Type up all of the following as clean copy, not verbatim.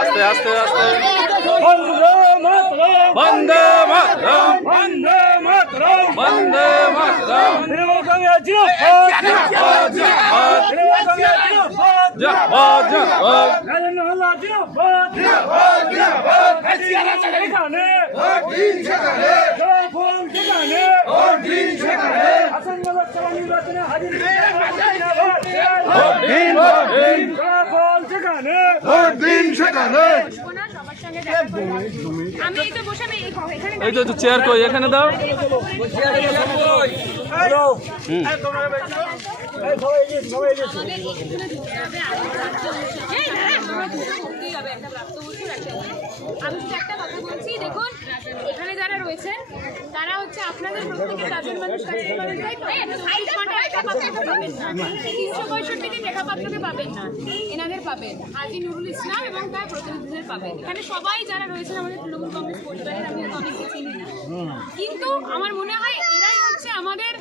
আস্তে আস্তে আস্তে বন্দে মাতরম বন্দে মাতরম বন্দে মাতরম এই তো চেয়ার কই এখানে দাও। আমি শুধু একটা কথা বলছি, দেখুন এখানে যারা রয়েছেন তারা হচ্ছে আপনাদের প্রত্যেকের কাজের মানুষ, কাজের মানুষ 365 লেখাপাত্রকে পাবেন না, এনাদের পাবেন, হাজী নুরুল ইসলাম এবং তার প্রতিনিধিদের পাবেন। এখানে সবাই যারা রয়েছেন আমাদের তৃণমূল কংগ্রেস পরিবারের, আমি অনেককে চিনি না, কিন্তু আমার মনে হয় এরাই হচ্ছে আমাদের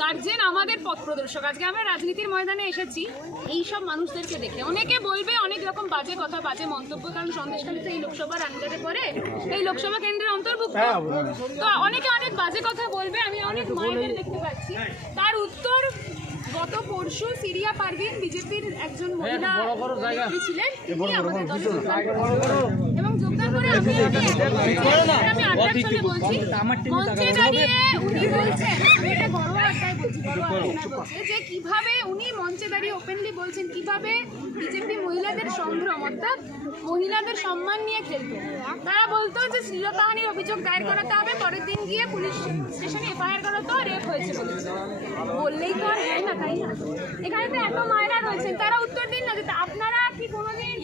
গার্জেন, আমাদের পথ প্রদর্শক। আজকে আমরা রাজনীতির ময়দানে এসেছি এই সব মানুষদেরকে দেখে। অনেকে বলবে অনেক রকম বাজে কথা, বাজে মন্তব্য, কারণ সন্দেশখালী তো এই লোকসভার আন্ডারে পড়ে, এই লোকসভা কেন্দ্রের অন্তর্ভুক্ত, তো অনেকে অনেক বাজে কথা বলবে। আমি অনেক মায়েদের দেখতে পাচ্ছি, তার উত্তর গত পরশু সিরিয়া পারভিন বিজেপির একজন মহিলা ছিলেন, তিনি আমাদের দলে এবং যোগদান করে আমি আড্ডার সাথে বলছি, মঞ্চে দাঁড়িয়ে উনি বলছেন, আমি এটা ঘরোয়া আড্ডায় বলছি, যে কিভাবে উনি মঞ্চে দাঁড়িয়ে ওপেনলি বলছেন কিভাবে বিজেপি মহিলাদের সম্ভ্রম অর্থাৎ মহিলাদের সম্মান নিয়ে খেলতো। তারা বলতো যে শ্লীলতাহানির অভিযোগ দায়ের করাতে হবে, পরের দিন গিয়ে পুলিশ স্টেশনে এফআইআর করাতো, রেপ হয়েছে বললেই তো আর হয় না, তাই না? এখানে তো এত মায়েরা রয়েছেন, তারা উত্তর দিন না যে আপনারা কি কোনোদিন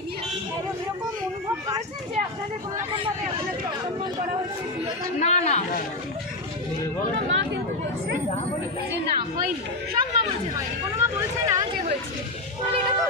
এরকম অনুভব করেছেন যে আপনাদের কোনো রকমভাবে আপনাদের অসম্মান করা হয়েছে? না না, কোনো মা কিন্তু বলছে যে না হয়নি, সব মা বলছে হয়নি, কোনো মা বলছে না যে হয়েছে। এটা তো